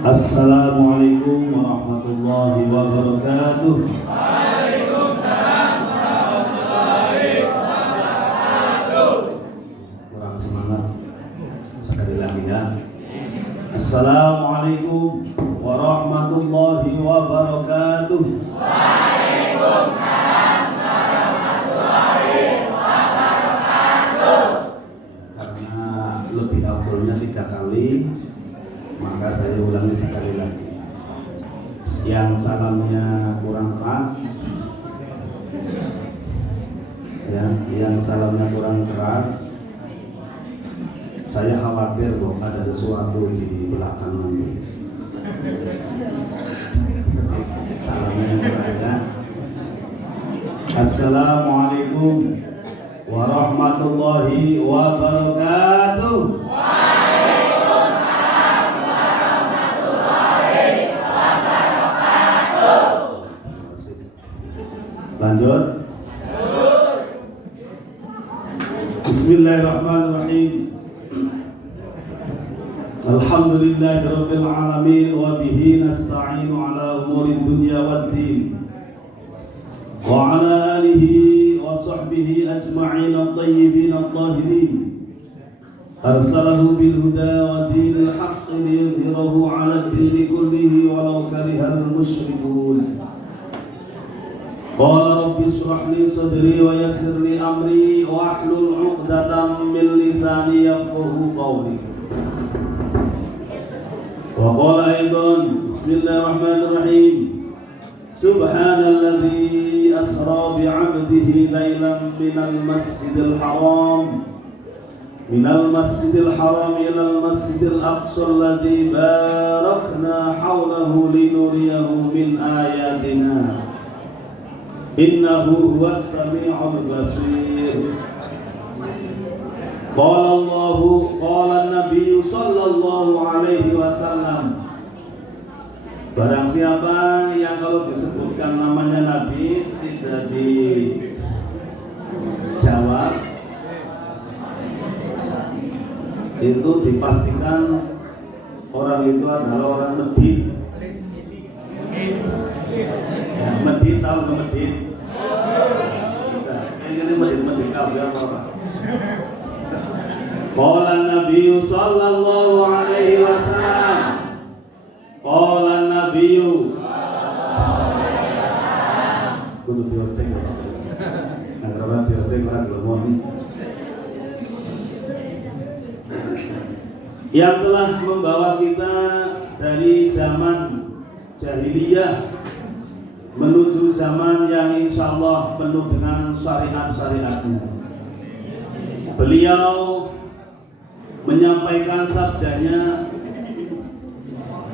Assalamualaikum warahmatullahi wabarakatuh. Waalaikumsalam warahmatullahi wabarakatuh. Kurang semangat sekali lagi ya. Assalamualaikum warahmatullahi wabarakatuh. Waalaikumsalam warahmatullahi wabarakatuh. Karena lebih afdolnya 3 kali, maka saya ulangi sekali lagi. Yang salamnya kurang keras, ya, yang salamnya kurang keras, saya khawatir bahwa ada sesuatu di belakang nanti. Salamnya yang kurang. Assalamualaikum warahmatullahi wabarakatuh. Lanjut. Bismillahirrahmanirrahim. Alhamdulillahirabbil alamin wa bihi nasta'inu ala umuri dunya waddin. Wa ala alihi wa sahbihi ajma'in at-tayyibin at-tahirin. Arsalahu bil huda wa dinil haqqi liyudhhirahu 'ala ad-din kullihi walau karihal musyrikun. Qala rabbi shrah li sadri wa yassir li amri wahlul 'uqdatam min lisani yafqahu qawli. Wa qala aidan bismillahirrahmanirrahim. Subhanalladzi asra bi 'abdihi lailan minal masjidil haram ila al masjidil aqsa alladzi barakna hawlahu linuriyahu min ayatina. Innahu huwas sami'ul basir. Qala an-nabiy sallallahu alaihi wasallam. Barang siapa yang kalau disebutkan namanya Nabi tidak dijawab, itu dipastikan orang itu adalah orang medit. Ya, medit, tahu nggak medit? Ini medit kabeh apa? Qala an-nabiy sallallahu alaihi wasallam. Qala an-nabiy kudu diotek. Nah, kalau diotek ora ngomong. Yang telah membawa kita dari zaman jahiliyah menuju zaman yang insya Allah penuh dengan syariat-syariatnya. Beliau menyampaikan sabdanya,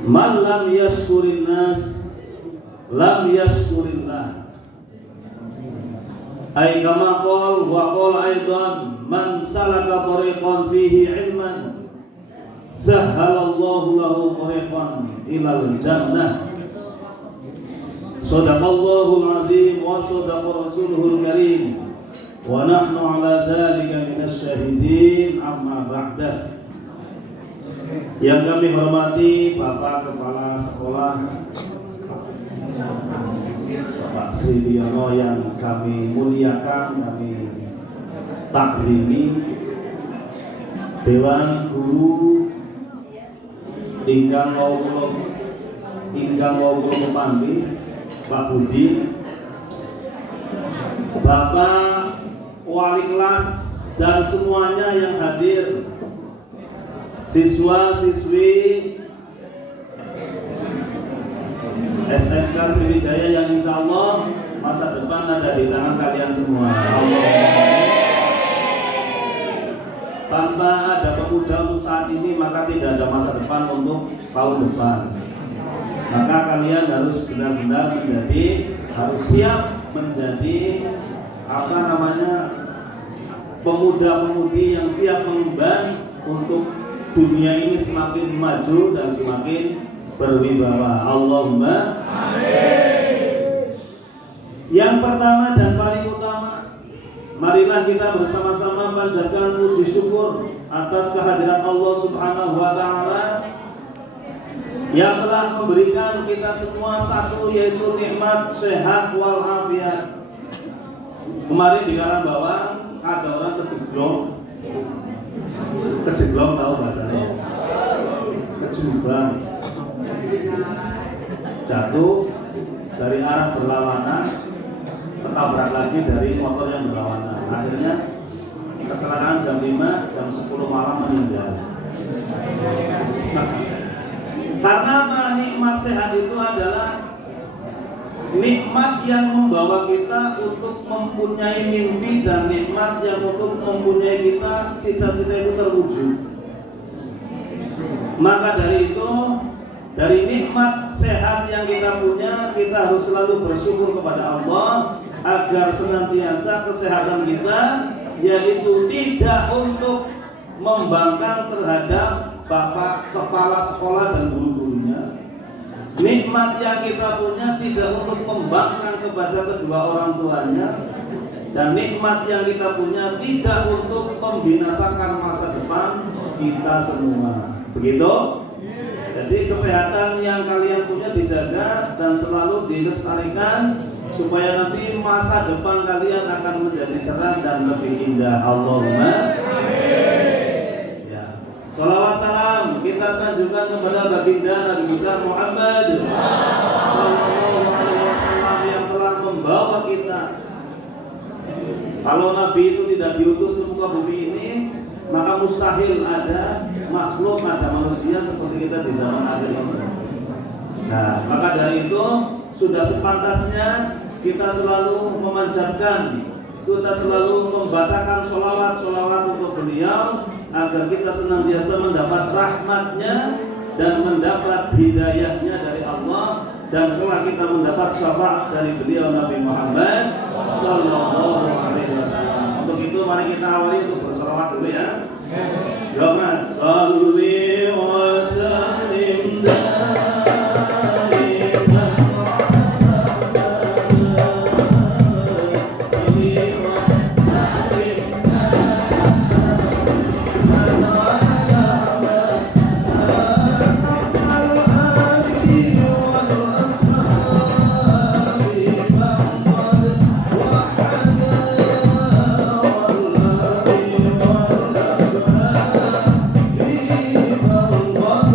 man lam yashkurin nas lam yashkurillah. Ay kama qala wa qala aidan man salaka tariqan fihi ilman sahhalallahu lahu tariqan ilal jannah. Shadaqallahul azim wa shadaqa rasuluhul karim wa nahnu ala dzalika minasyahidin amma ba'da. Yang kami hormati Bapak Kepala Sekolah Bapak Sri Diono, yang kami muliakan, kami takrimi, Dewan Guru ingkang wau kula pamit, Pak Budi, Bapak Wali kelas dan semuanya yang hadir, siswa-siswi SMK Sriwijaya yang insya Allah masa depan ada di tangan kalian semua. Tanpa ada pemuda untuk saat ini, maka tidak ada masa depan untuk tahun depan. Maka kalian harus benar-benar harus siap menjadi pemuda-pemudi yang siap mengemban untuk dunia ini semakin maju dan semakin berwibawa. Allahumma amin. Yang pertama dan paling utama, marilah kita bersama-sama panjatkan puji syukur atas kehadiran Allah Subhanahu wa taala yang telah memberikan kita semua satu, yaitu nikmat sehat walafiat. Kemarin di Karangbawa ada orang kejeglong tahu bahasanya, kejubang, jatuh dari arah berlawanan, ketabrak lagi dari motor yang berlawanan. Akhirnya kecelakaan jam 5, jam 10 malam meninggal. Karena nikmat sehat itu adalah nikmat yang membawa kita untuk mempunyai mimpi, dan nikmat yang untuk mempunyai kita cita-cita itu terwujud. Maka dari itu, dari nikmat sehat yang kita punya, kita harus selalu bersyukur kepada Allah agar senantiasa kesehatan kita, yaitu tidak untuk membangkang terhadap bapak kepala sekolah dan guru-gurunya. Nikmat yang kita punya tidak untuk membangkang kepada kedua orang tuanya, dan nikmat yang kita punya tidak untuk membinasakan masa depan kita semua. Begitu? Jadi kesehatan yang kalian punya dijaga dan selalu dilestarikan supaya nanti masa depan kalian akan menjadi cerah dan lebih indah. Allahumma amin. Ya. Salawat salam kita sanjungkan kepada baginda Nabi besar Muhammad sallallahu alaihi wasallam yang telah membawa kita. Kalau Nabi itu tidak diutus ke muka bumi ini, maka mustahil ada makhluk, ada manusia seperti kita di zaman akhir ini. Nah, maka dari itu sudah sepantasnya kita selalu memanjatkan, kita selalu membacakan sholawat untuk beliau agar kita senantiasa mendapat rahmatnya dan mendapat hidayahnya dari Allah, dan telah kita mendapat syafaat dari beliau Nabi Muhammad sallallahu alaihi wasallam. Untuk itu mari kita awali untuk bersolawat dulu ya. Ya Mas, sholli wa sallim Allah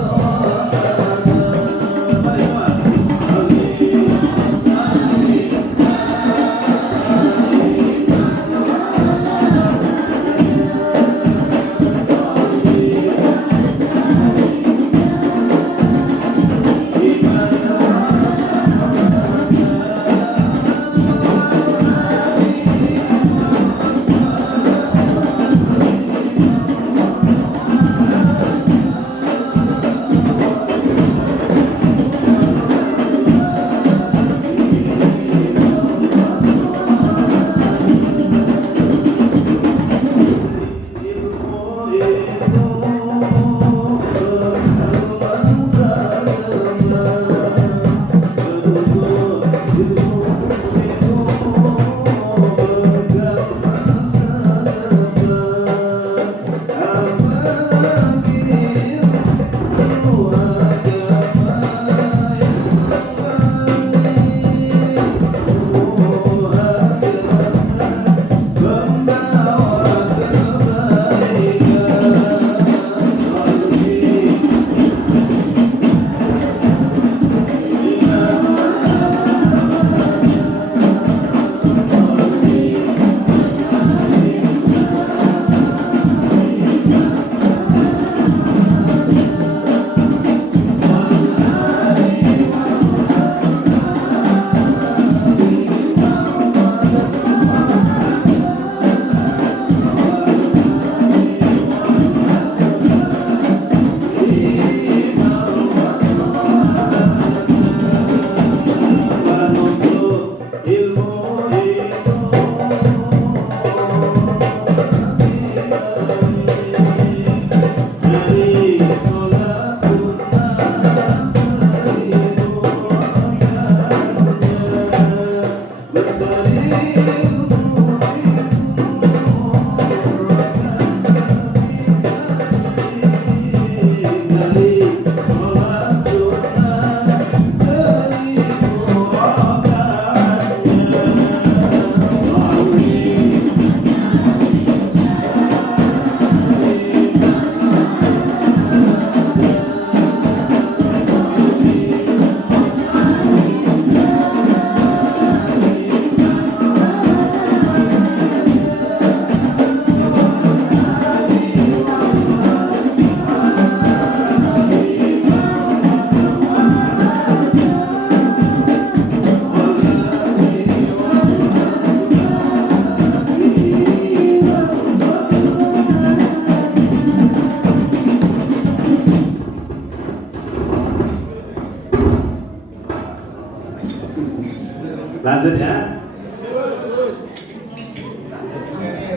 Lanjut ya.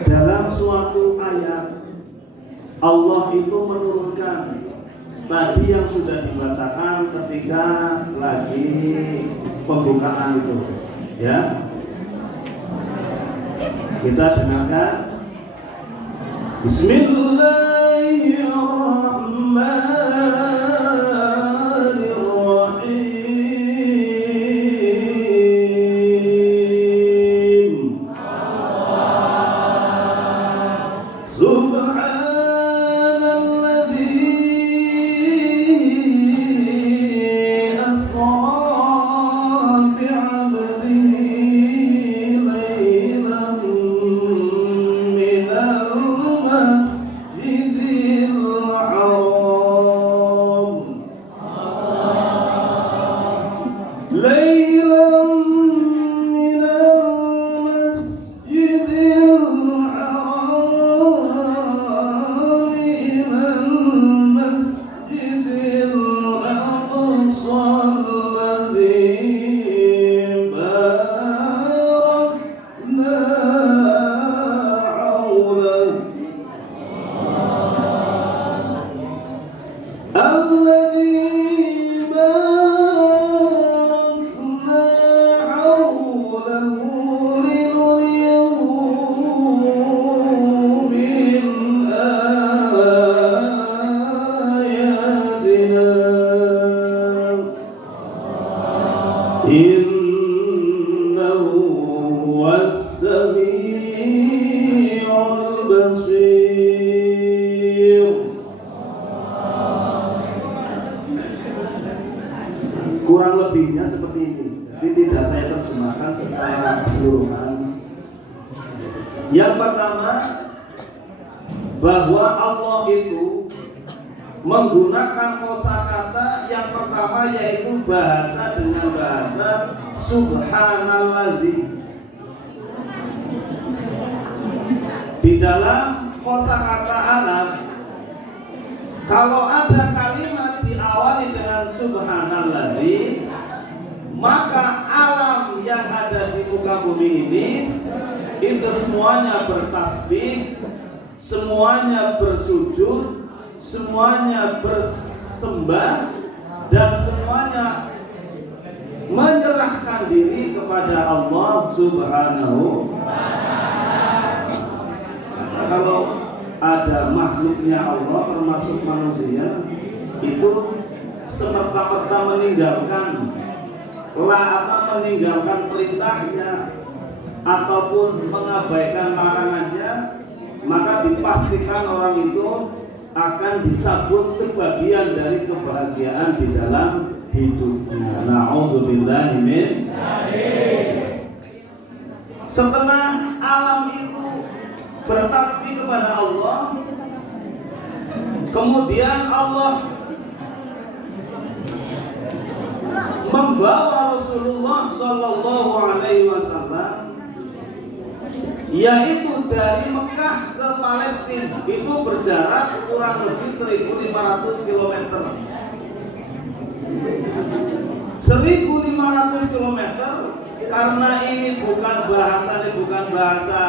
Dalam suatu ayat Allah itu menurunkan tadi yang sudah dibacakan ketika lagi pembukaan itu, ya. Kita dengarkan. Bismillahirrahmanirrahim. Subhanalladzi asra bi'abdihi laylan minal masjidil haram laylan minal masjidil haram ilal masjidil aqsa alladzi barakna hawlahu الذي باركنا حوله لنريه من آياتنا إنه هو السميع البصير. Kurang lebihnya seperti ini, jadi tidak saya terjemahkan secara keseluruhan. Yang pertama, bahwa Allah itu menggunakan kosakata yang pertama yaitu bahasa dengan bahasa subhanalladzi. Di dalam kosakata Arab, kalau ada kalimat diawali dengan subhanalladzi, maka alam yang ada di muka bumi ini itu semuanya bertasbih, semuanya bersujud, semuanya bersembah, dan semuanya menyerahkan diri kepada Allah Subhanahu wa ta'ala. Kalau ada makhluknya Allah termasuk manusia itu semerta-merta meninggalkan perintahnya ataupun mengabaikan larangannya, maka dipastikan orang itu akan dicabut sebagian dari kebahagiaan di dalam hidupnya. Na'udzubillahi min dzalik. Setelah alam itu bertasbih kepada Allah, kemudian Allah membawa Rasulullah Shallallahu Alaihi Wasallam, yaitu dari Mekah ke Palestina, itu berjarak kurang lebih 1.500 km. 1.500 km, karena ini bukan bahasa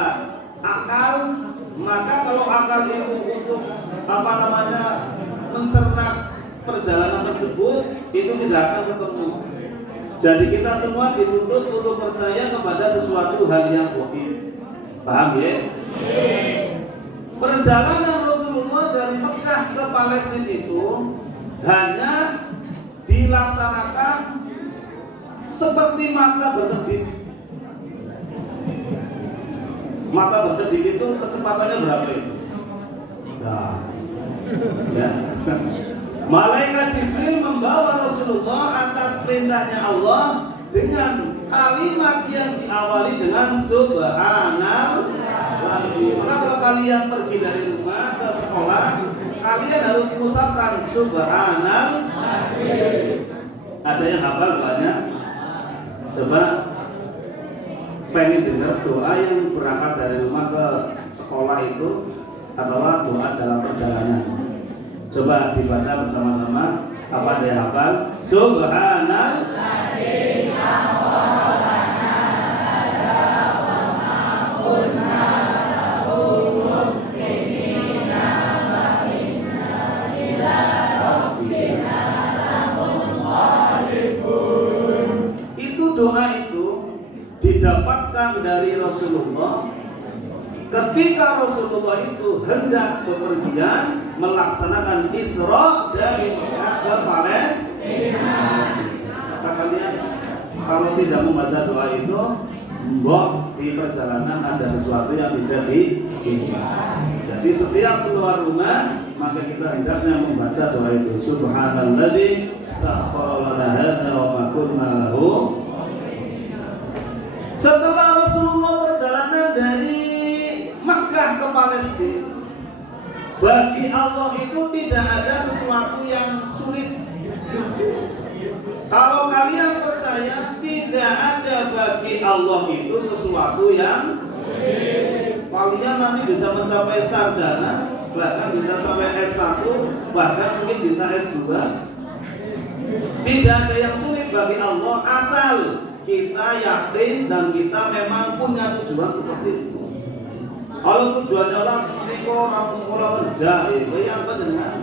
akal, maka kalau akal itu untuk mencerna perjalanan tersebut, itu tidak akan ketemu. Jadi kita semua dituntut untuk percaya kepada sesuatu hal yang gaib. Paham ya? Perjalanan Rasulullah dari Mekah ke Palestina itu hanya dilaksanakan seperti mata berkedip. Mata berkedip itu kecepatannya berapa itu? Nah, ya. Malaikat Jibril membawa Rasulullah atas perintahnya Allah dengan kalimat yang diawali dengan subhanallah. Maka kalau kalian pergi dari rumah ke sekolah, kalian harus mengucapkan subhanallah. Ada yang hafal banyak? Coba pengen dengar doa yang berangkat dari rumah ke sekolah itu adalah doa dalam perjalanan. Coba dibaca bersama-sama. Apa ada yang hafal? Subhanallah. datang dari Rasulullah ketika Rasulullah itu hendak bepergian melaksanakan Isra dari Mekah ke Palestina. Kata kalian, kalau tidak membaca doa itu, mbok di perjalanan ada sesuatu yang tidak diinginkan. Jadi setiap keluar rumah, maka kita hendaknya membaca doa itu. Subhanalladzi sakhkhara lana hadza wa ma kunna lahu. Setelah Rasulullah perjalanan dari Makkah ke Palestina, bagi Allah itu tidak ada sesuatu yang sulit. Kalau kalian percaya, tidak ada bagi Allah itu sesuatu yang sulit. Kalian nanti bisa mencapai sarjana, bahkan bisa sampai S1, bahkan mungkin bisa S2. Tidak ada yang sulit bagi Allah, asal kita yakin dan kita memang punya tujuan seperti itu. Kalau tujuannya langsung sekolah kerja, yang benar.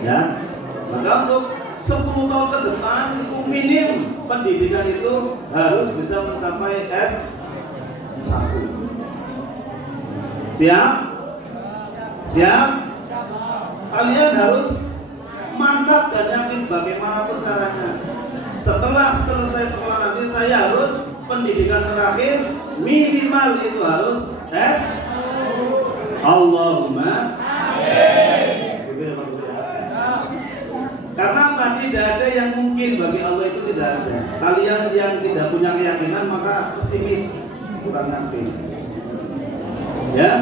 Ya, maka untuk 10 tahun ke depan itu minim pendidikan itu harus bisa mencapai S1. Siap? Siap? Kalian harus mantap dan yakin bagaimanapun caranya. Setelah selesai sekolah nanti saya harus pendidikan terakhir minimal itu harus S. Allahumma amin. Karena apa? Tidak ada yang mungkin bagi Allah itu tidak ada. Kalian yang tidak punya keyakinan maka pesimis, kurang yakin. Ya,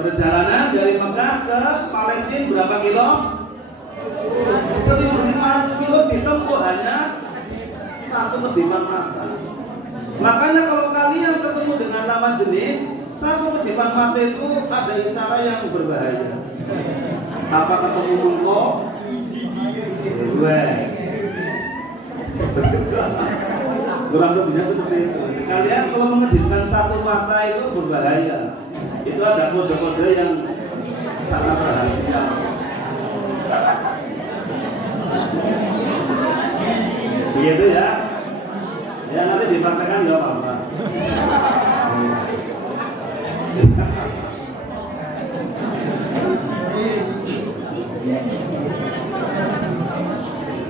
perjalanan dari Mekah ke Palestina berapa kilo? 1.500 kilo ditempuh hanya satu kedipan mata. Makanya kalau kalian ketemu dengan lawan jenis, satu kedipan mata itu ada isyarat yang berbahaya. Apa ketemu mungko? Kurang lebihnya seperti itu. Kalian kalau mengedipkan satu mata itu berbahaya. Itu ada kode-kode yang sangat rahasia. Begitu ya. Ya nanti dipraktekkan nggak apa-apa.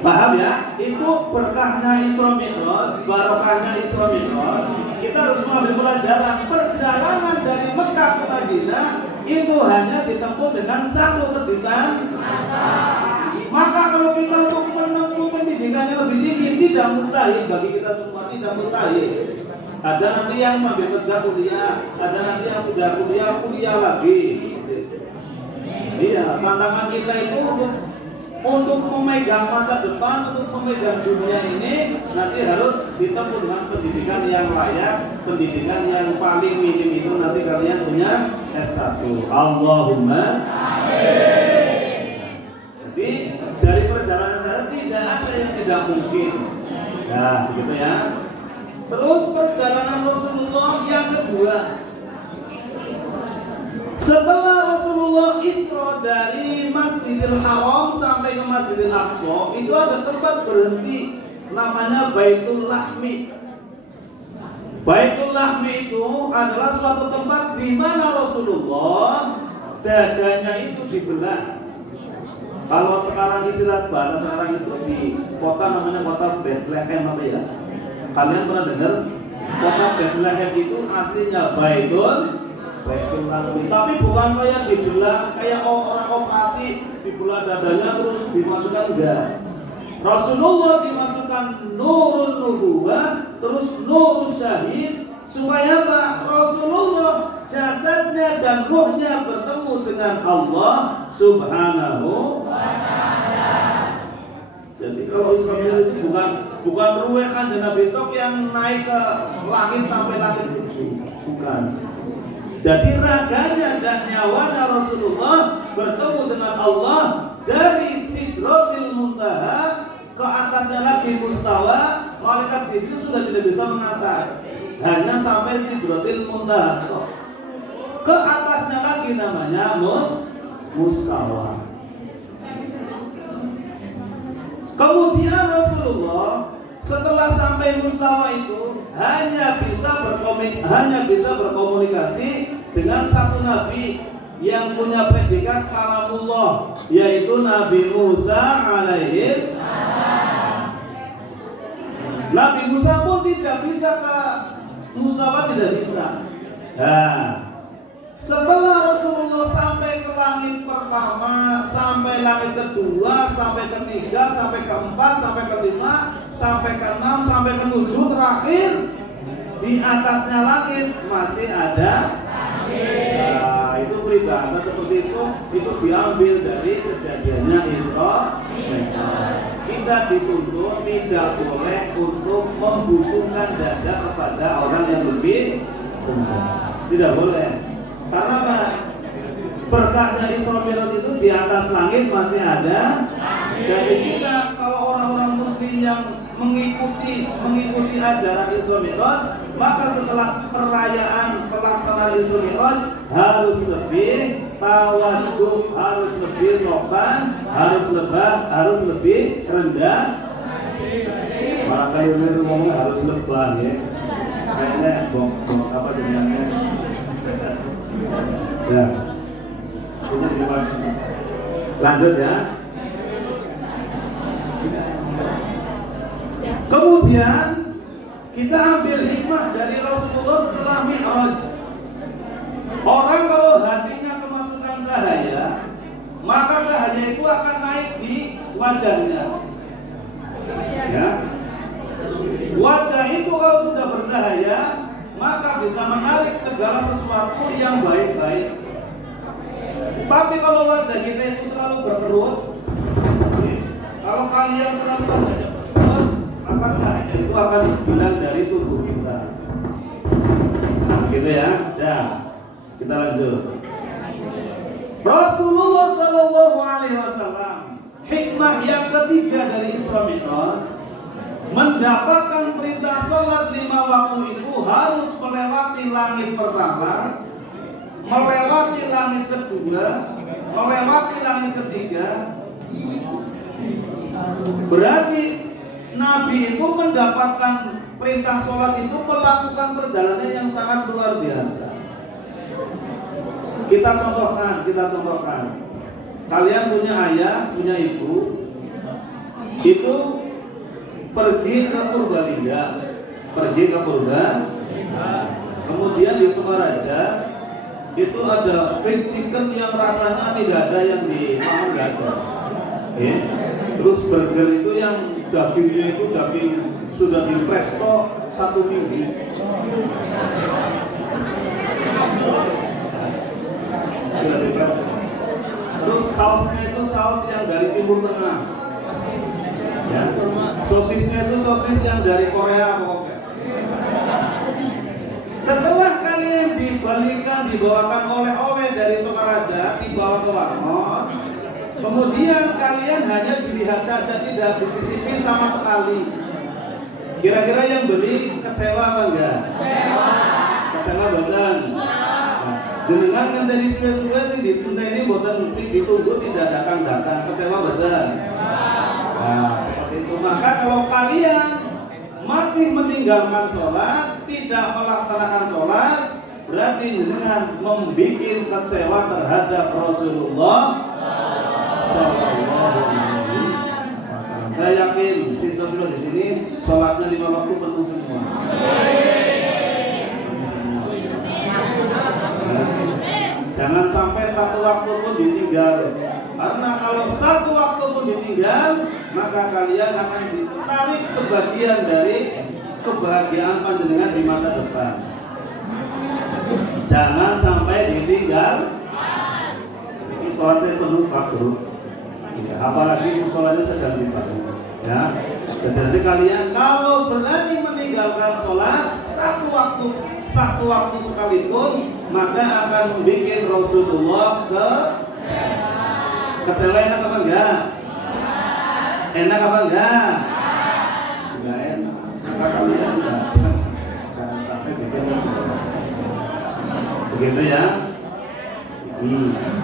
Paham ya? Itu berkahnya Isra Mi'raj, barokahnya Isra Mi'raj. Kita harus mengambil pelajaran. Perjalanan dari Mekah ke Madinah itu hanya ditempuh dengan satu kedipan mata. Maka kalau kita untuk menempuh pendidikan yang lebih tinggi, tidak mustahil bagi kita semua, tidak mustahil. Ada nanti yang sambil kerja kuliah, ada nanti yang sudah kuliah lagi. Iya, tantangan kita itu untuk memegang masa depan, untuk memegang dunia ini nanti harus ditempuh dengan pendidikan yang layak, pendidikan yang paling minim itu nanti kalian punya S1. Allahumma amin. Jadi dari perjalanan saya tidak ada yang tidak mungkin. Nah, begitu ya. Terus perjalanan Rasulullah yang kedua. Setelah Rasulullah Isra dari Masjidil Haram sampai ke Masjidil Aqsa, itu ada tempat berhenti namanya Baitul Lahmi. Baitul Lahmi itu adalah suatu tempat di mana Rasulullah dadanya itu dibelah. Kalau sekarang istilah bahasa sekarang itu di kota namanya kota Bethlehem apa ya? Kalian pernah dengar? Kota Bethlehem itu aslinya Baitul Lahmi, tapi bukan kayak dibelah kayak orang operasi dibelah dadanya terus dimasukkan, enggak. Rasulullah dimasukkan nurun nubuwah terus nurus syahid supaya apa? Rasulullah jasadnya dan ruhnya bertemu dengan Allah Subhanahu wa ta'ala. Jadi kalau Isra itu bukan ruh Kanjeng Nabi tok yang naik ke langit sampai langit itu, bukan. Jadi raganya dan nyawanya Rasulullah bertemu dengan Allah dari Sidratil Muntaha, ke atasnya lagi Mustawa. Malaikat Jibril sudah tidak bisa mengangkat, hanya sampai Sidratil Muntaha. Ke atasnya lagi namanya Mustawa. Kemudian Rasulullah Setelah sampai mustawa itu hanya bisa berkomunikasi dengan satu nabi yang punya predikat kalamullah, yaitu Nabi Musa alaihis salam. Nabi Musa pun tidak bisa ke mustawa, tidak bisa. Nah, setelah Rasulullah sampai ke langit pertama, sampai langit kedua, sampai ketiga, sampai keempat, sampai kelima, sampai keenam, sampai ketujuh, terakhir di atasnya langit masih ada. Nah, itu peribahasa seperti itu diambil dari kejadiannya Isra Mi'raj. Kita dituntut tidak boleh untuk membusungkan dada kepada orang yang lebih rendah. Tidak boleh. Karena apa? Berkahnya Isra Mi'raj itu di atas langit masih ada. Jadi kita kalau orang-orang muslim yang mengikuti ajaran Isra Mi'raj, maka setelah perayaan pelaksanaan Isra Mi'raj harus lebih tawadhu, harus lebih sopan, harus lebih rendah. Malah kayak itu ngomongnya harus lebih ya. Kayaknya bong apa jadinya? Ya. Ini lanjut ya. Kemudian kita ambil hikmah dari Rasulullah setelah Mi'raj. Orang kalau hatinya kemasukan cahaya, maka cahaya itu akan naik di wajahnya. Ya. Wajah itu kalau sudah bercahaya, maka bisa menarik segala sesuatu yang baik-baik. Tapi kalau wajah kita itu selalu berkerut, kalau kalian selalu wajahnya berkerut, maka cahaya itu akan hilang dari tubuh kita. Nah, gitu ya. Dah, kita lanjut. Rasulullah Shallallahu Alaihi Wasallam, hikmah yang ketiga dari Isra Mi'raj, mendapatkan perintah sholat 5 waktu itu harus melewati langit pertama, melewati langit kedua, melewati langit ketiga. Berarti Nabi itu mendapatkan perintah sholat itu melakukan perjalanan yang sangat luar biasa. Kita contohkan. Kalian punya ayah, punya ibu, itu pergi ke Purbalingga, kemudian di Sukaraja itu ada fried chicken yang rasanya tidak ada yang di Malang, nggak ada. Terus burger itu yang dagingnya itu daging sudah di presto 1 minggu. Sudah di presto. Terus sausnya itu saus yang dari Timur Tengah. Ya. Sosisnya itu sosis yang dari Korea pokoknya. Setelah kalian dibawakan oleh-oleh dari Sukaraja, dibawa ke Warmot, kemudian kalian hanya dilihat saja, tidak dicicipi sama sekali. Kira-kira yang beli kecewa apa enggak? Kecewa betul. Jenengan kan dari suwe-suwe sih ini boten sih ditunggu tidak datang-datang, kecewa betul. Nah, seperti itu. Maka kalau kalian masih meninggalkan sholat, tidak melaksanakan sholat, berarti jenengan membuat kecewa terhadap Rasulullah Sallallahu Alaihi Wasallam. Saya yakin siswa-siswa di sini sholatnya 5 waktu penuh semua. Jangan sampai 1 waktu pun ditinggal. Karena kalau 1 waktu pun ditinggal, maka kalian akan ditarik sebagian dari kebahagiaan panjenengan di masa depan. Jangan sampai ditinggal. Ini sholatnya penuh waktu. Ya, apalagi sholatnya sedang dibangun. Ya, jadi kalian kalau berani meninggalkan sholat satu waktu sekalipun, maka akan membuat Rasulullah kecewa. Enak apa enggak? Enak apa enggak? Enggak enak. Maka kalian jangan sampai bikin Rasulullah. Begitu ya.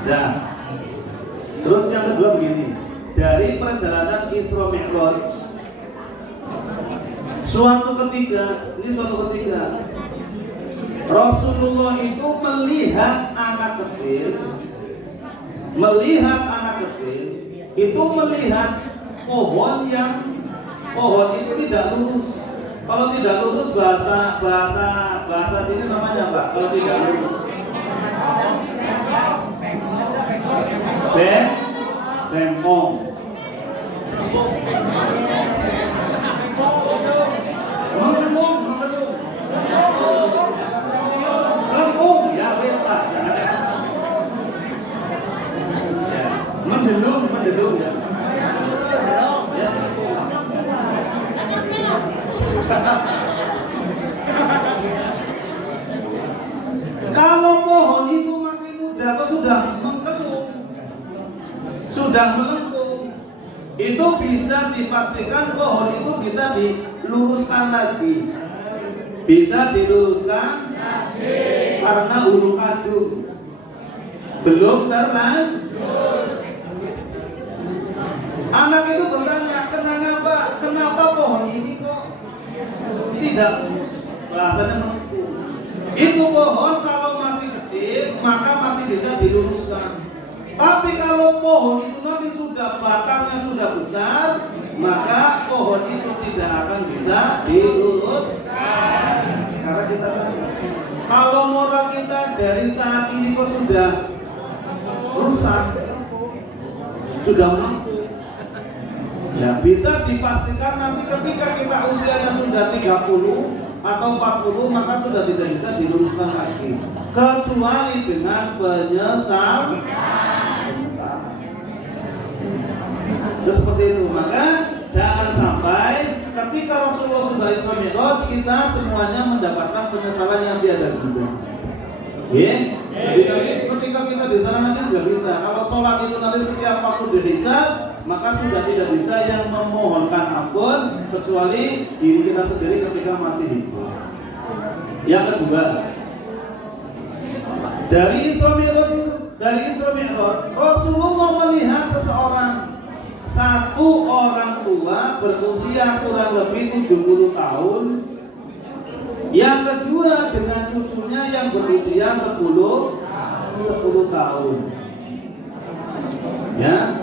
Ya. Terus yang kedua begini, dari perjalanan Isra Mi'raj Suatu ketika Rasulullah itu melihat anak kecil itu melihat pohon itu tidak lurus. Kalau tidak lurus bahasa sini namanya apa? Kalau tidak lurus bengkong. Lengkung ya wis lah. Mendelung ya. Ya. Kalau pohon itu masih muda atau sudah melengkung, itu bisa dipastikan pohon itu bisa diluruskan lagi. Karena hulu kadung belum terlanjur. Anak itu bertanya, kenapa pohon ini kok tidak lurus? Bahasanya melengkung. Itu pohon kalau masih kecil maka masih bisa diluruskan. Tapi kalau pohon itu nanti batangnya sudah besar, maka pohon itu tidak akan bisa diluruskan. Sekarang kita tanya, kalau moral kita dari saat ini kok sudah rusak, sudah melengkung, ya bisa dipastikan nanti ketika kita usianya sudah 30 atau 40 maka sudah tidak bisa diluruskan lagi, kecuali dengan penyesalan. Terus seperti itu, maka jangan sampai ketika Rasulullah sudah Isra Mi'raj kita semuanya mendapatkan penyesalan yang tiada guna. Jadi ketika kita di sana nanti nggak bisa. Kalau sholat itu nanti setiap waktu dihisab, maka sudah tidak bisa yang memohonkan ampun kecuali diri kita sendiri ketika masih hidup. Yang kedua, dari Isra Mi'raj Rasulullah melihat satu orang tua berusia kurang lebih 70 tahun. Yang kedua dengan cucunya yang berusia 10 tahun. Ya.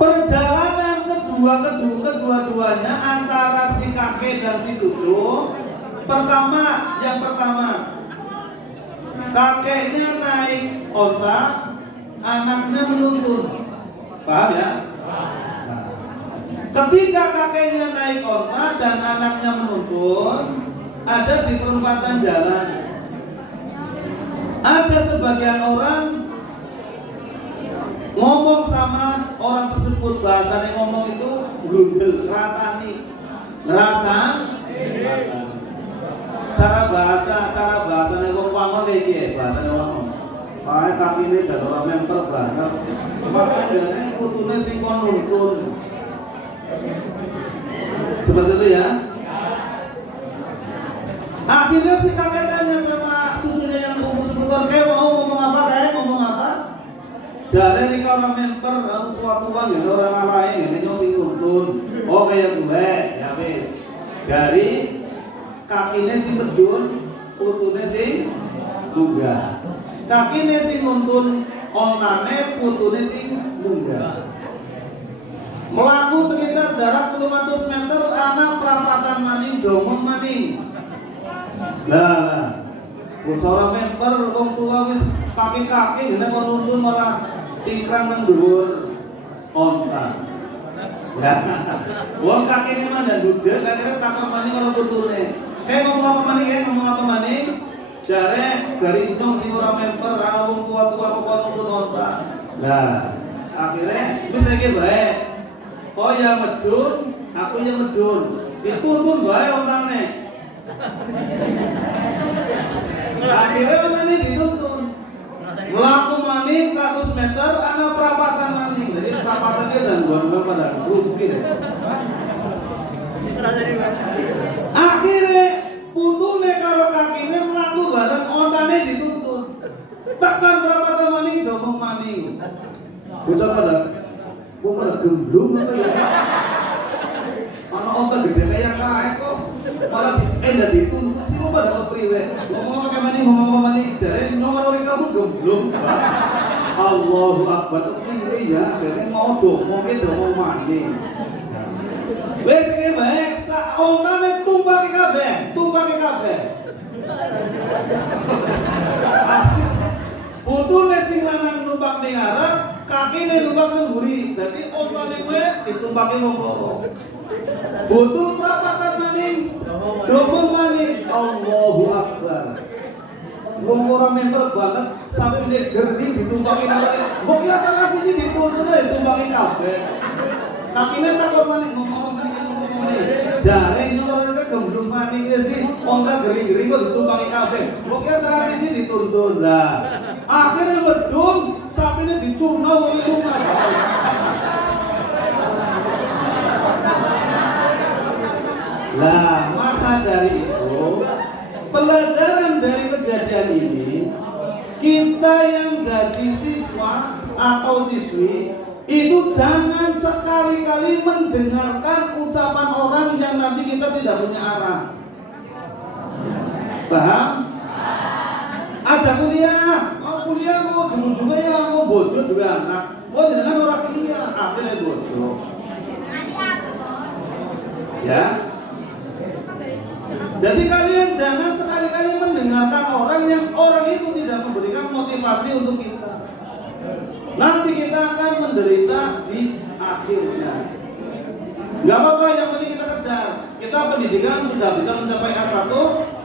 Perjalanan kedua-duanya antara si kakek dan si cucu. Yang pertama kakeknya naik onta, anaknya menuntun. Paham ya? Ketika kakeknya naik onta dan anaknya menuntun, ada di perempatan jalan. Ada sebagian orang ngomong sama orang tersebut, bahasanya ngomong itu grundel, ngerasani. Cara bahasanya wong wangon kayak gini, bahasanya wangon. Pakai kaki ini jadi orang memper banget. Makanya kutune sing kon nuntun. Seperti itu ya. Akhirnya si kakek tanya sama cucunya yang umur 10 tahun, kayak mau ngomong apa? Jare nih kalau memper, tua-tua gitu, orang lain ini nyong sing nuntun. Oh kayak gue, ya wis. Dari kakinya si medun, putune sing munggah. Kakine sing nuntun ontane, putune sing munggah. Melaku sekitar jarak 300 meter, anak perapatan maning, domong maning. Lah, bocor memper, wong tua wis kaki-kaki, ngene kok nuntun malah tingkrang nang dhuwur onta. Lah, wong kakine mah ndak dudek, akhirnya takon maning karo putune. Ngomong apa maning? Jare dari indong sing ora memper, ana wong tua-tua kok nuntun onta. Lah, akhirnya wis iki bae. Oh ya medun, aku ya medun. Dituntun bae ontane. Akhirnya ontane dituntun. Melaku maning 100 meter, ana perapatan maning. Jadi perapatannya dan gua pada mungkin. Akhirnya putune karo kakine mlaku bareng, ontane dituntun. Tekan perapatan maning, domong maning. Bocah pada gemblung apa ya? Ana Apa gede kayak kae kok malah endah dituntut sih mau pada kepriwe. Ngomong apa mani jare nomor orang kamu gemblung. Allahu Akbar kepriwe ya, jare mau mandi. Wes iki bae sak ontane tumpake kabeh. Putune sing lanang numpak ning arep, kakine numpak ning mburi. Dadi ontane kowe ditumpake wong loro. Butul prapatan maning. Domong maning. Allahu Akbar. Wong ora member banget sampe nek gering ditumpaki arep. Mbok ya salah siji dituntune ditumpaki kabeh. Kakine takon maning ngomong maning. Jare nyolong gemblung maning sih. Onta gering-gering kok ditumpaki kabeh. Mbok ya salah siji dituntun lah. Akhirnya medun sapine dicurno wong iku. Nah, maka dari itu pelajaran dari kejadian ini, kita yang jadi siswa atau siswi itu jangan sekali-kali mendengarkan ucapan orang yang nanti kita tidak punya arah. Paham? Ajak kuliah, kuliah mau ujung-ujungnya ya mau bojo juga anak, mau dengan orang kuliah akhirnya bojo. Ya. Jadi kalian jangan sekali-kali mendengarkan orang yang orang itu tidak memberikan motivasi untuk kita. Nanti kita akan menderita di akhirnya. Gak apa-apa, yang penting kita kejar. Kita pendidikan sudah bisa mencapai S1,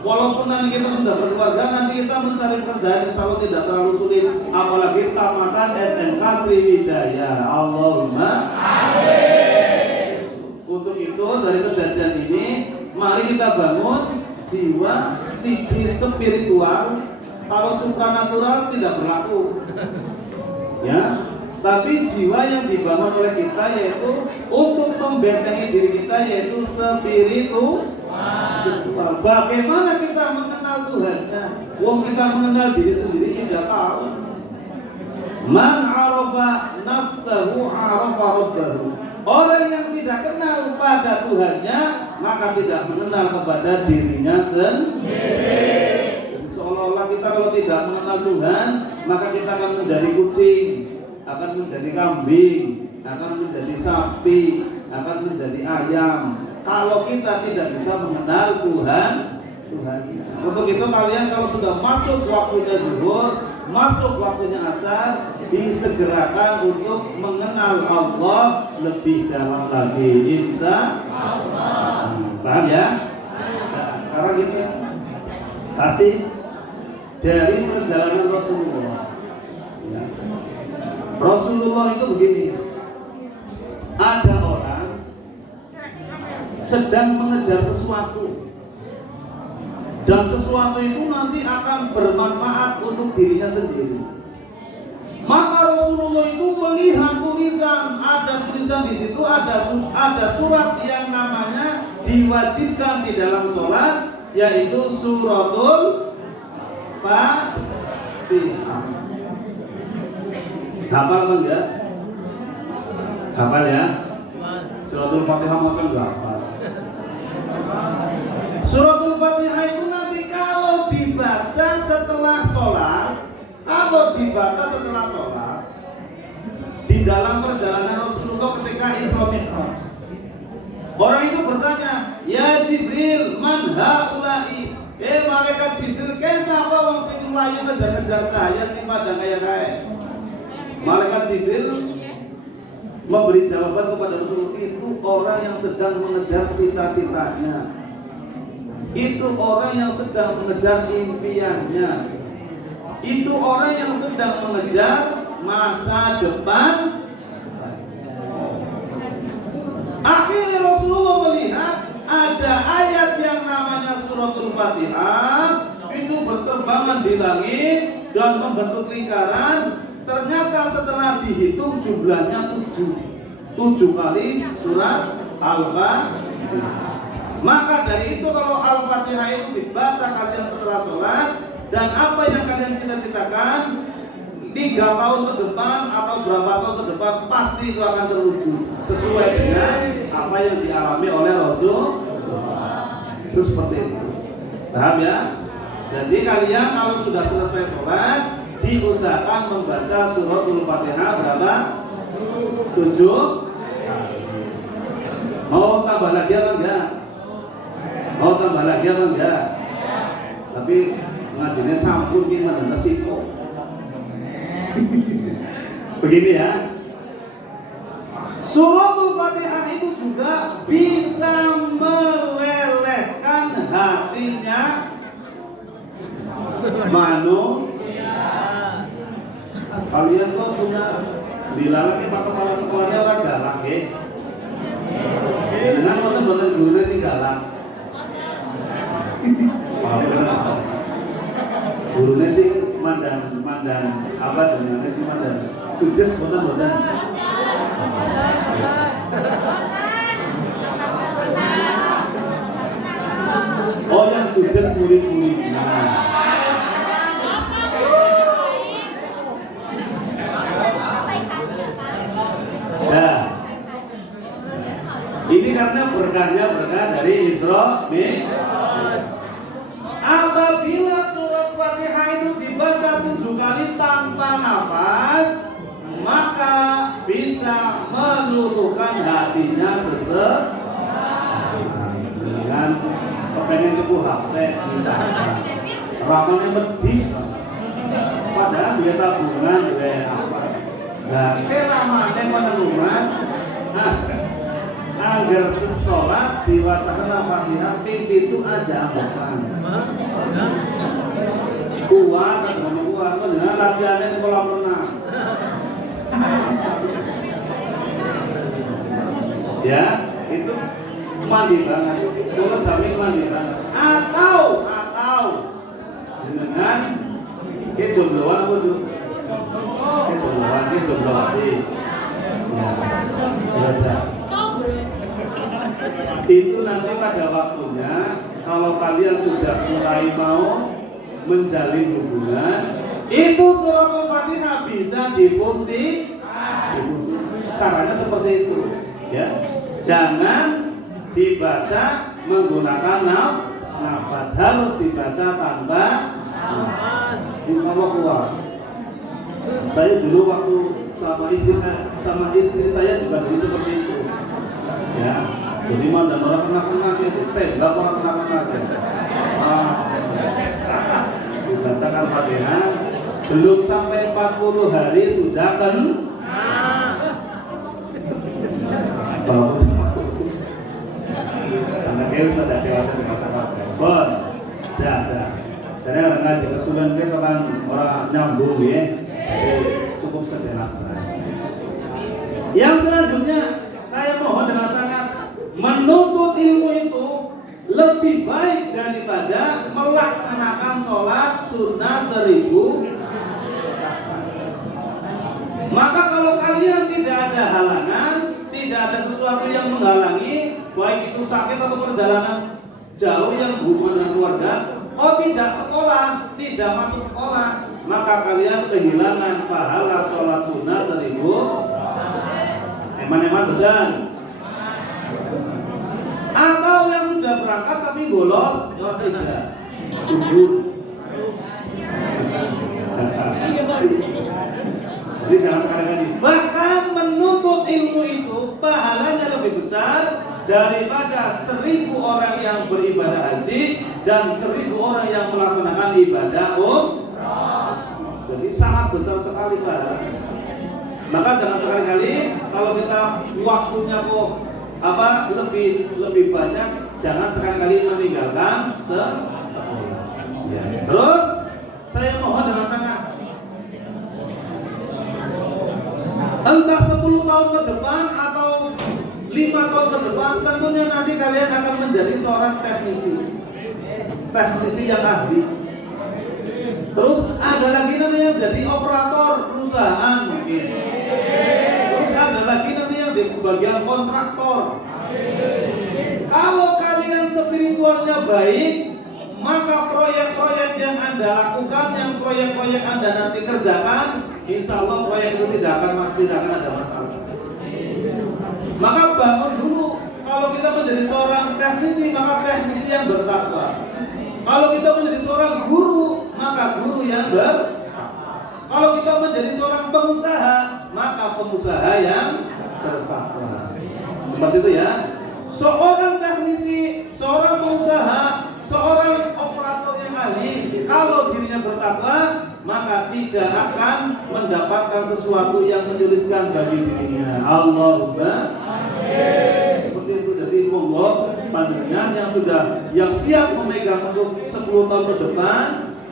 walaupun nanti kita sudah berkeluarga, nanti kita mencari pekerjaan insya Allah tidak terlalu sulit. Apalagi tamatan SMK Sriwijaya. Allahumma amin. Untuk itu dari kejadian ini, mari kita bangun jiwa siji spiritual. Kalau supranatural tidak berlaku, ya. Tapi jiwa yang dibangun oleh kita yaitu untuk membentengi diri kita yaitu spiritual. Bagaimana kita mengenal Tuhannya? Wong kita mengenal diri sendiri tidak tahu. Man arafa nafsahu arafa rabbahu. Orang yang tidak kenal pada Tuhannya maka tidak mengenal kepada dirinya sendiri. Jadi seolah-olah kita kalau tidak mengenal Tuhan maka kita akan menjadi kucing, akan menjadi kambing, akan menjadi sapi, akan menjadi ayam. Kalau kita tidak bisa mengenal Tuhan. Untuk itu kalian kalau sudah masuk waktunya zuhur, masuk waktunya asar, disegerakan untuk mengenal Allah lebih dalam lagi, insya Allah. Paham ya? Nah, sekarang kita kasih dari perjalanan Rasulullah. Ya. Rasulullah itu begini, ada orang sedang mengejar sesuatu. Dan sesuatu itu nanti akan bermanfaat untuk dirinya sendiri. Maka Rasulullah itu melihat tulisan, ada tulisan di situ, ada surat yang namanya diwajibkan di dalam sholat, yaitu suratul Fatihah. Hafal kan ya? Hafal ya? Suratul Fatihah masa enggak hafal? Suratul Fatihah itu nanti kalau dibaca setelah sholat, di dalam perjalanan Rasulullah ketika Isra Mi'raj, orang itu bertanya, ya Jibril, man haula'i? Malaikat Jibril, siapa wong sing mlayu ngejar-ngejar cahaya sing padang kaya-kaya? Malaikat Jibril memberi jawaban kepada Rasulullah, itu orang yang sedang mengejar cita-citanya. Itu orang yang sedang mengejar impiannya. Itu orang yang sedang mengejar masa depan. Akhirnya Rasulullah melihat ada ayat yang namanya suratul Fatihah itu berterbangan di langit dan membentuk lingkaran. Ternyata setelah dihitung jumlahnya 7 kali surat Al-Fatihah. Maka dari itu kalau Al-Fatihah itu dibaca kalian setelah sholat, dan apa yang kalian cita-citakan 3 tahun ke depan atau berapa tahun ke depan pasti itu akan terwujud sesuai dengan apa apa yang dialami oleh Rasul. Itu seperti itu. Paham ya? Jadi kalian kalau sudah selesai sholat, diusahakan membaca suratul Fatihah berapa? 7. Mau tambah lagi apa enggak? Mau tambah lagi apa enggak? Tapi ngajinya campur gimana nasibku? Begini ya. Suratul Fatihah itu juga bisa melelehkan hatinya manusia. Kalian kok punya dilalaki kepala sekolahnya orang galak ya? Dengan nonton gurunya sih galak. Gurunya sih mandan apa jenisnya sih mandan judes boten. Oh yang judes murid-muridnya. Nah, ini karena berkah dari Isra Mi'raj. Apabila surat Fatihah itu dibaca 7 kali tanpa nafas, maka bisa meluluhkan hatinya seseorang. Dengan kepengen kepu HP misalnya, ramannya medit, padahal dia tabungan kayak apa? Nah, ramannya menenungan, agar sholat diwacakan Al-Fatihah pintu aja amukan. Kuat atau kuat, dengan latihannya di kolam renang. Ya, itu mandi banget. Menurut Jamin mandi banget. Atau dengan kejombloan apa tuh? Kejombloan. Ya, itu nanti pada waktunya kalau kalian sudah mulai mau menjalin hubungan, itu suratul Fatihah bisa difungsi. Caranya seperti itu, ya. Jangan dibaca menggunakan nafas, harus dibaca tanpa nafas. Insyaallah kuat. Saya dulu waktu sama istri saya juga dulu seperti itu, ya. Jadi mandan orang kena itu tembak orang kena dibacakan Fatihah belum sampai 40 hari sudah kan karena dia sudah dewasa bon dah jadi orang ngaji kesulitan dia seorang orang nyambung ya, cukup sederhana. Yang selanjutnya saya mohon dengan sangat, menuntut ilmu itu lebih baik daripada melaksanakan sholat sunnah 1000. Maka kalau kalian tidak ada halangan, tidak ada sesuatu yang menghalangi, baik itu sakit atau perjalanan jauh yang hubungan dengan keluarga, tidak sekolah, tidak masuk sekolah, maka kalian kehilangan pahala sholat sunnah 1000. Eman-eman bedan. Atau yang sudah berangkat tapi bolos, kelas 3 gugur. Jadi jangan sekali-kali. Bahkan menuntut ilmu itu pahalanya lebih besar daripada 1000 orang yang beribadah haji dan 1000 orang yang melaksanakan ibadah umrah. Jadi sangat besar sekali pahalanya. Maka jangan sekali-kali kalau kita waktunya kok lebih banyak, jangan sekali-kali meninggalkan sekolah. Ya. Terus saya mohon dengan sangat, entah 10 tahun ke depan atau 5 tahun ke depan, tentunya nanti kalian akan menjadi seorang teknisi yang ahli. Terus ada lagi namanya jadi operator perusahaan mungkin. Terus ada lagi namanya di bagian kontraktor. Kalau kalian spiritualnya baik, maka proyek-proyek yang Anda lakukan, yang proyek-proyek Anda nanti kerjakan, insya Allah proyek itu tidak akan ada masalah. Maka bangun dulu. Kalau kita menjadi seorang teknisi, maka teknisi yang bertakwa. Kalau kita menjadi seorang guru, maka guru yang kalau kita menjadi seorang pengusaha, maka pengusaha yang bertakwa. Seperti itu ya. Seorang teknisi, seorang pengusaha, seorang operator yang ahli, kalau dirinya bertakwa, maka tidak akan mendapatkan sesuatu yang menyulitkan bagi dirinya. Allahumma amin. Seperti itu. Jadi monggo panjenengan yang siap memegang untuk 10 tahun ke depan,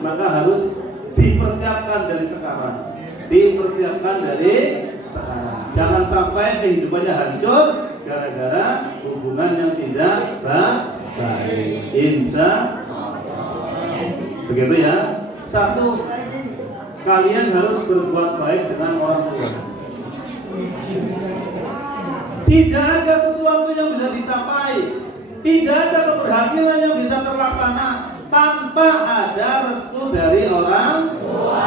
maka harus dipersiapkan dari sekarang. Dipersiapkan dari sekarang. Jangan sampai kehidupannya hancur gara-gara hubungan yang tidak baik. Insya begitu ya. Satu, kalian harus berbuat baik dengan orang tua. Tidak ada sesuatu yang bisa dicapai, tidak ada keberhasilan yang bisa terlaksana tanpa ada restu dari orang tua.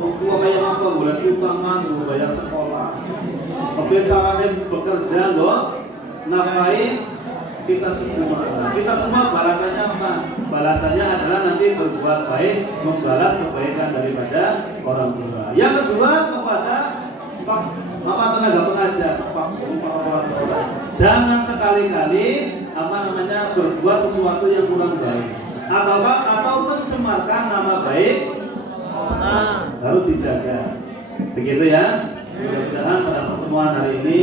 Tua kayak apa? Boleh utangan, boleh bayar sekolah. Oke, caranya bekerja loh, nafkahin kita semua. Kita semua balasannya apa? Balasannya adalah nanti berbuat baik, membalas kebaikan daripada orang tua. Yang kedua, kepada Bapak tenaga pengajar, jangan sekali-kali berbuat sesuatu yang kurang baik atau mencemarkan nama baik, harus dijaga. Begitu ya. Mudah-mudahan pada pertemuan hari ini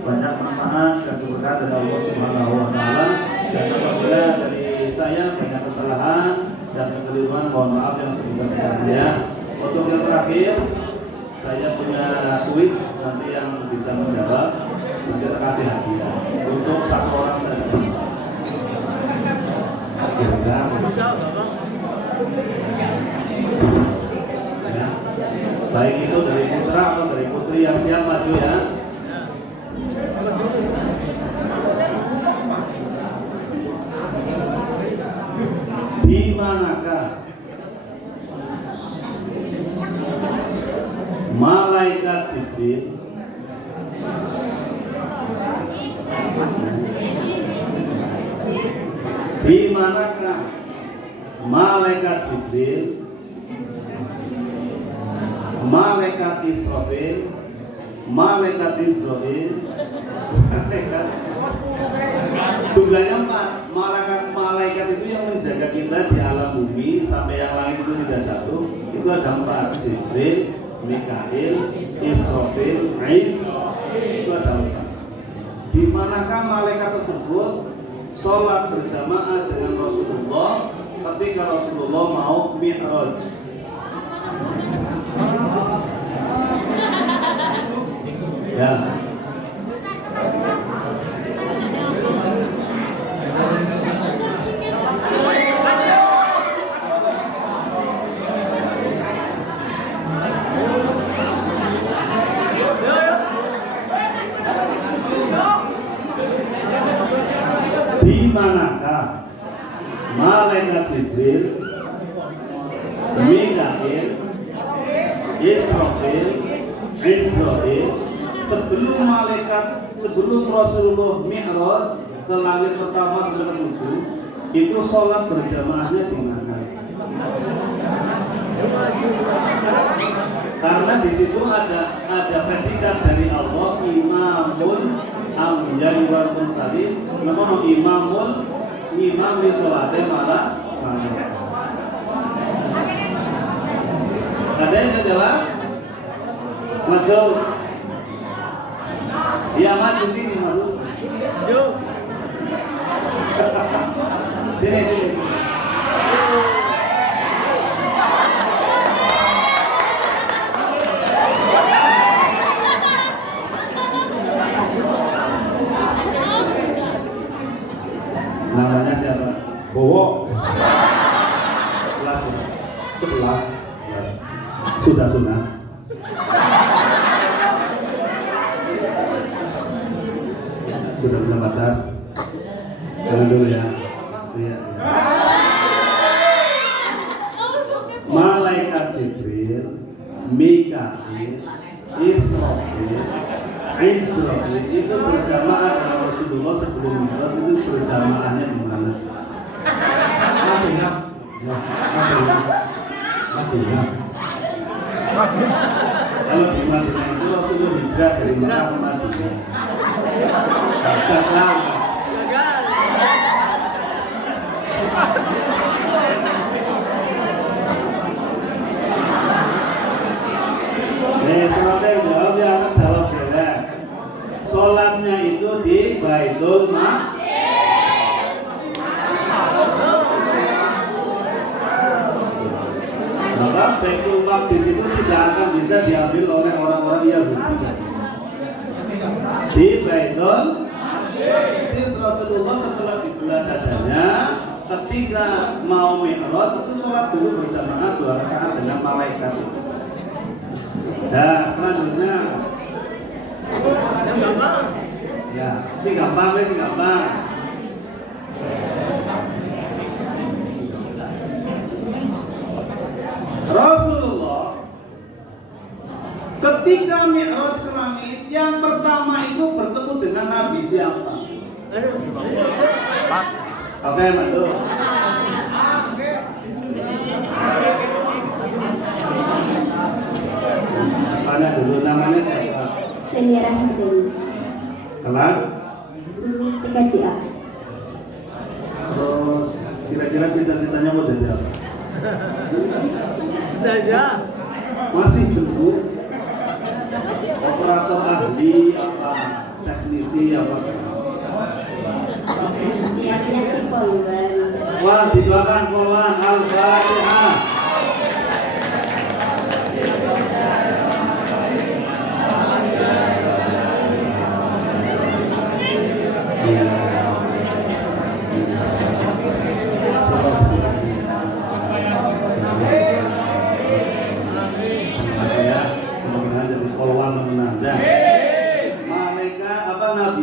banyak manfaat dan berkah dari Allah Subhanahu wa taala. Dan apabila dari saya banyak kesalahan dan kekeliruan, mohon maaf yang sebesar-besarnya. Untuk yang terakhir, saya punya kuis, nanti yang bisa menjawab nanti kita kasih hadiah untuk 1 orang saja. Ya. Baik itu dari putra atau dari putri yang siap maju ya. Di manakah malaikat Jibril di manakah malaikat Jibril, malaikat Israfil, malaikat jumlahnya 4. Malaikat itu yang menjaga kita di alam bumi sampai yang langit itu tidak jatuh. Itu ada 4: Jibril, Mikail, Israfil, itu ada 4. Di manakah malaikat tersebut sholat berjamaah dengan Rasulullah ketika Rasulullah mau mi'raj? Ya. Di manakah malaikat Jibril, Mikail, Israfil, sebelum Rasulullah mi'raj ke langit pertama sampai ke 7, itu sholat berjamaahnya di mana? Karena di situ ada predikat dari Allah, imamul anbiya'i wal mursalin, namun imam di sholatnya malah mana? Ada yang jawab? Maju. Iya, maju sini, maju. Sini. Namanya siapa? Bowo. Sebelah. Sudah. Sudah punya pacar? Jangan dulu ya. Iya. Malaikat Jibril, Mikail, Israfil itu berjamaah dengan Rasulullah sebelum Mi'raj itu berjamaahnya di mana? Madinah. Ya, Madinah. Kalau di Madinah itu Rasulullah hijrah dari Mekah ke Madinah. Agak lama. Sebenarnya jawab ya, akan jawab beda. Sholatnya itu di Baitul Maqdis. Maka Baitul Maqdis itu tidak akan bisa diambil oleh orang-orang Yahudi. Di Baitul Maqdis Rasulullah setelah dibelah dadanya, ketika mau mi'raj itu sholat dulu berjamaah 2 rakaat dengan malaikat. Nah, selanjutnya ya, si gampang. Rasulullah ketika mi'raj ke langit, yang pertama itu bertemu dengan Nabi siapa? Oke, masuk. Mana dulu namanya siapa? Senior Rahmadani. Kelas? 3 Terus kira-kira cita-citanya mau jadi apa? Saja. Masih belum. Operator ahli apa? Teknisi apa? Siap-siap si Polwan. Wah, didoakan Polwan Al-Fatihah.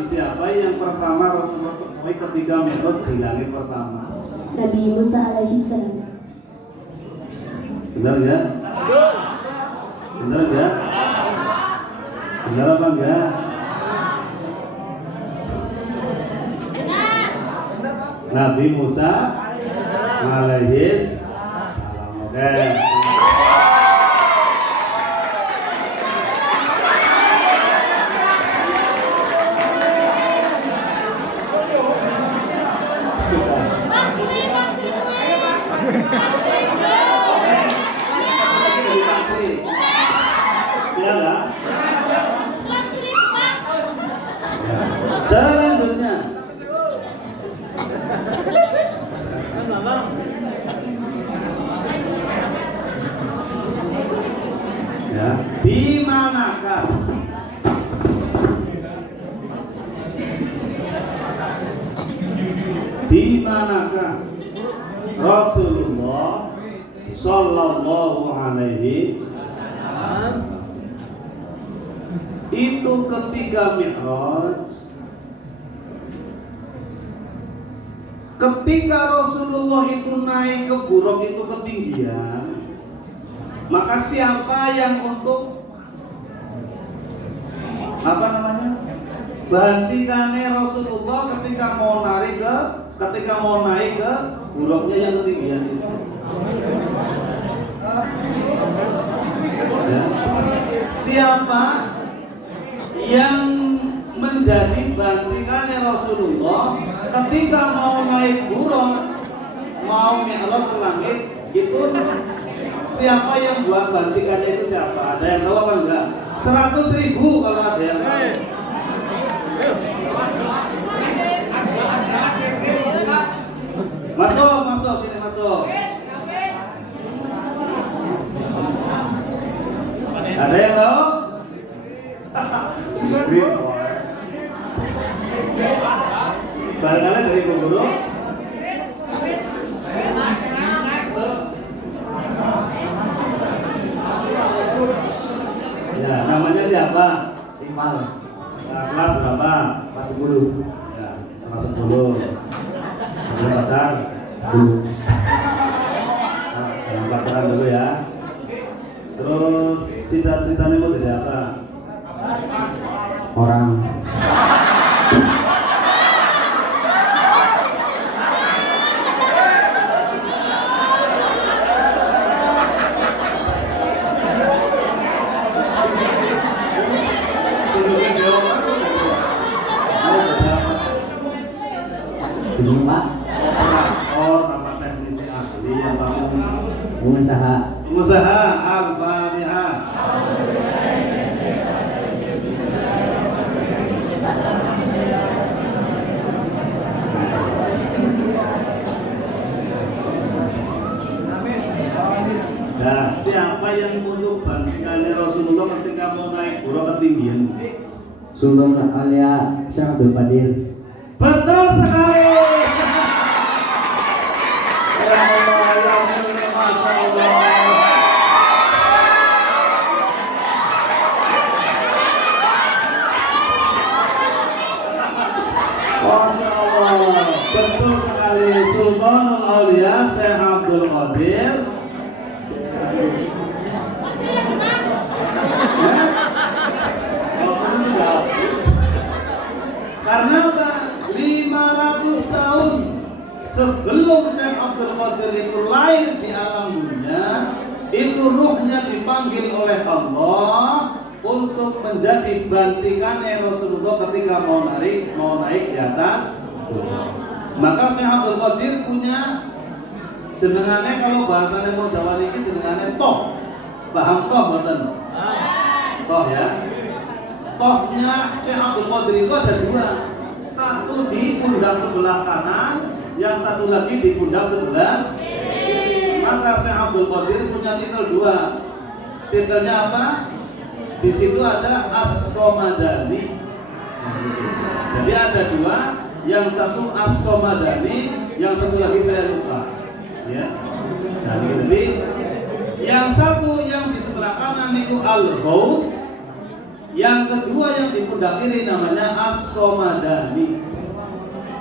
Siapa yang pertama Rasulullah temui ketika mi'raj di langit pertama? Nabi Musa alaihi salam. Benar ya? Benar ya? Benar apa enggak? Nabi Musa alaihi salam. Oke. Selanjutnya ya, di manakah Rasulullah Sallallahu Alaihi Wasallam itu ketika mi'raj, ketika Rasulullah itu naik ke buruk itu ketinggian, maka siapa yang untuk bahan sikane Rasulullah ketika mau naik ke buruknya yang ketinggian itu? Ya. Siapa yang menjadi bancingannya Rasulullah ketika mau naik buruk, mau mi'raj ke langit itu? Siapa yang buat bancingannya itu siapa? Ada yang tahu apa enggak? 100.000 kalau ada yang tahu. Masuk, ini masuk. Ada yang tahu? Barangkali dari guru. Ya, namanya siapa? Iqbal. Nah, kelas berapa? Kelas 10. Ya, kelas 10. Ada pacar? Belum. Nah, jangan pacaran dulu ya. Terus cita-citanya mau jadi apa? Orang. Nah, siapa yang menunjuk bansingannya Rasulullah ketika mau naik buruk ketinggian? Sultan Alia Syekh Abdul Qadir. Betul sekali. Ya Allah, ya Allah, Masya Allah. Masya Allah, betul sekali. Sultan Aulia Syekh Abdul Qadir. Karena apa? 500 tahun sebelum Syekh Abdul Qadir itu lahir di alam dunia, itu ruhnya dipanggil oleh Allah untuk menjadi bansingannya Rasulullah ketika mau naik di atas. Maka Syekh Abdul Qadir punya jenengannya, kalau bahasanya mau Jawa ini jenengannya toh. Paham toh mboten? Toh ya. Tohnya Syekh Abdul Qadir itu ada dua. Satu di pundak sebelah kanan, yang satu lagi di pundak sebelah kiri. Maka Syekh Abdul Qadir punya titel dua. Titelnya apa? Di situ ada As-Somadani. Jadi ada dua, yang satu As-Somadani, yang satu lagi saya lupa. Ya. Nah, jadi yang satu yang di sebelah kanan itu Al-Ghaus, yang kedua yang di pundak kiri namanya As-Somadani.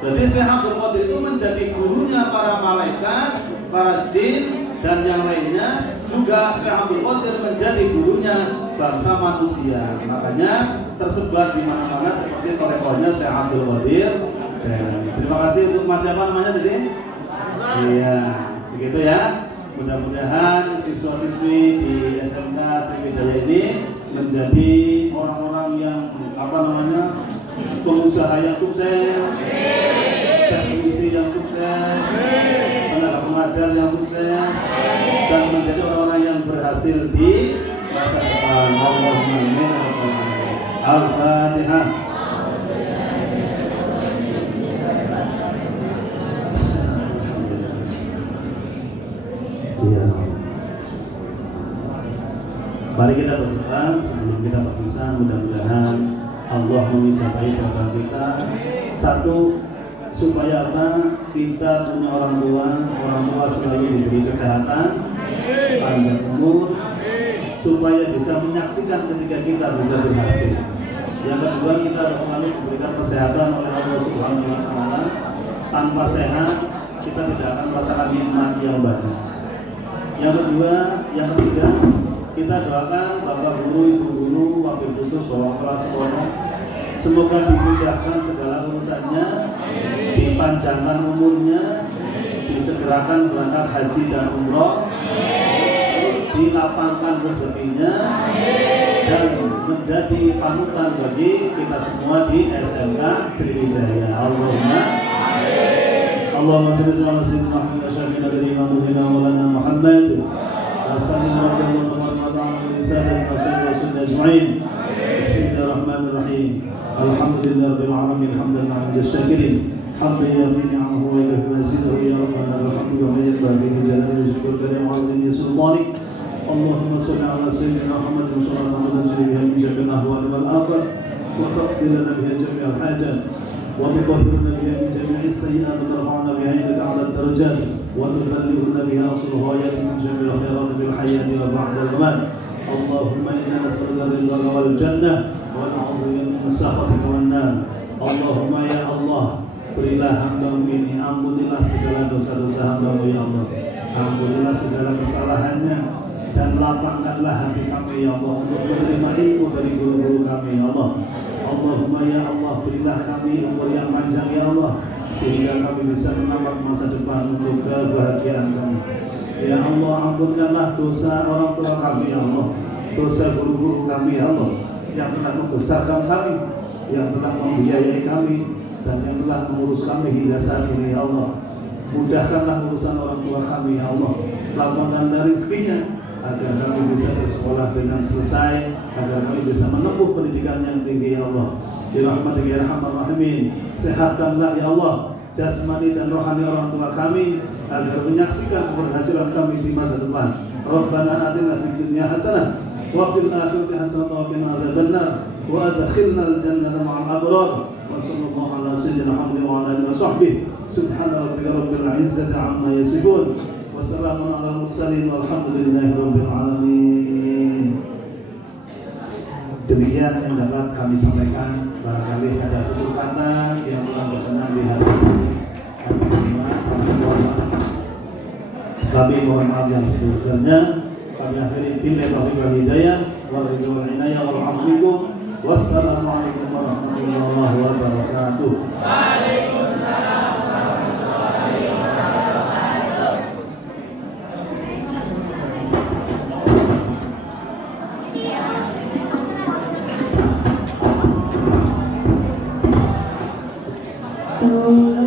Jadi Syekh Abdul Qadir itu menjadi gurunya para malaikat, para jin, dan yang lainnya. Juga Syekh Abdul Qadir menjadi gurunya bangsa manusia. Makanya tersebar di mana-mana seperti torekohnya Syekh Abdul Qadir. Terima kasih untuk Mas siapa namanya tadi? Iya, begitu ya. Mudah-mudahan siswa-siswi di SMK Sriwijaya ini menjadi orang-orang yang pengusaha yang sukses, teknisi yang sukses, tenaga pengajar yang sukses, dan menjadi orang-orang yang berhasil di masa depan. Allahumma amin. Al-Fatihah. Ya. Mari kita berdoa sebelum kita berpisah. Mudah-mudahan Allah mengijabahi doa kita. Satu, supaya apa? Kita punya orang tua selalu diberi kesehatan, panjang umur, supaya bisa menyaksikan ketika kita bisa berhasil. Yang kedua, kita harus selalu diberikan kesehatan oleh Allah Subhanahu wa Ta'ala. Tanpa sehat, kita tidak akan merasakan nikmat yang banyak. Yang ketiga, kita doakan Bapak Guru, Ibu Guru, Wakil Khusus, Bapak Kelas Sekolah, semoga dimudahkan segala urusannya, dipanjangkan umurnya, disegerakan berangkat haji dan umroh, dilapangkan rezekinya, dan menjadi panutan bagi kita semua di SMK Sriwijaya. Allahumma shalli ala sayyidina Muhammad wa sallim ala nabiyyina Maulana Muhammad. Assalamualaikum warahmatullahi wabarakatuh. Bismillahirrahmanirrahim. Alhamdulillahirabbil alamin hamdan 'ala syakirin. Hamdan yafi ni'amahu wa yafi mazidahu ya rabbana alhamdu wa yabqa jalali syukur karim wa azim sultanik. Allahumma shalli ala sayyidina Muhammad wa sallallahu alaihi wa sallam min jami'il ahwal wal afat wa taqdi lana biha jami'al hajat wa tutahhirna biha min jami'is sayyi'at wa tarfa'na biha indaka 'ala ad-darajat wa tuballighuna biha asl ghayat min jami'il khairat bil hayati wa ba'da al-mamat. Allahumma inna nas'aluka ridhaka wal jannah wa na'udzubika min sakhatika wan nar. Allahumma ya Allah, berilah hamba-Mu ini, ampunilah segala dosa-dosa hamba-Mu ya Allah. Ampunilah segala kesalahannya dan lapangkanlah hati kami ya Allah untuk menerima ilmu dari guru-guru kami ya Allah. Allahumma ya Allah, berilah kami umur yang panjang ya Allah, sehingga kami bisa menambah masa depan untuk kebahagiaan kami. Ya Allah, ampunkanlah dosa orang tua kami ya Allah, dosa guru-guru kami ya Allah, yang telah membesarkan kami, yang telah membiayai kami, dan yang telah mengurus kami hingga saat ini ya Allah. Mudahkanlah urusan orang tua kami ya Allah, lapangkanlah rezekinya agar kami bisa bersekolah dengan selesai, agar kami bisa menempuh pendidikan yang tinggi ya Allah. Bi rahmatika ya arhamar rahimin. Sehatkanlah ya Allah jasmani dan rohani orang tua kami agar menyaksikan keberhasilan kami di masa depan. Rabbana atina fid dunya hasanah wa fil akhirati hasanah wa qina adzabannar wa adkhilnal jannata ma'al abrar wa sallallahu ala sayyidina Muhammadin wa ala alihi wa sahbihi subhana rabbika rabbil izzati amma yasifun wa salamun alal mursalin walhamdulillahi rabbil alamin. Demikian yang dapat kami sampaikan. Barangkali ada tutur kata yang kurang berkenan di hati kami semua, kami mohon maaf yang sebesarnya. Kami akhiri billahi taufiq wal hidayah wal ridha wal inayah wal hamdu. Wassalamualaikum warahmatullahi wabarakatuh. Waalaikumsalam warahmatullahi wabarakatuh. Tunggu.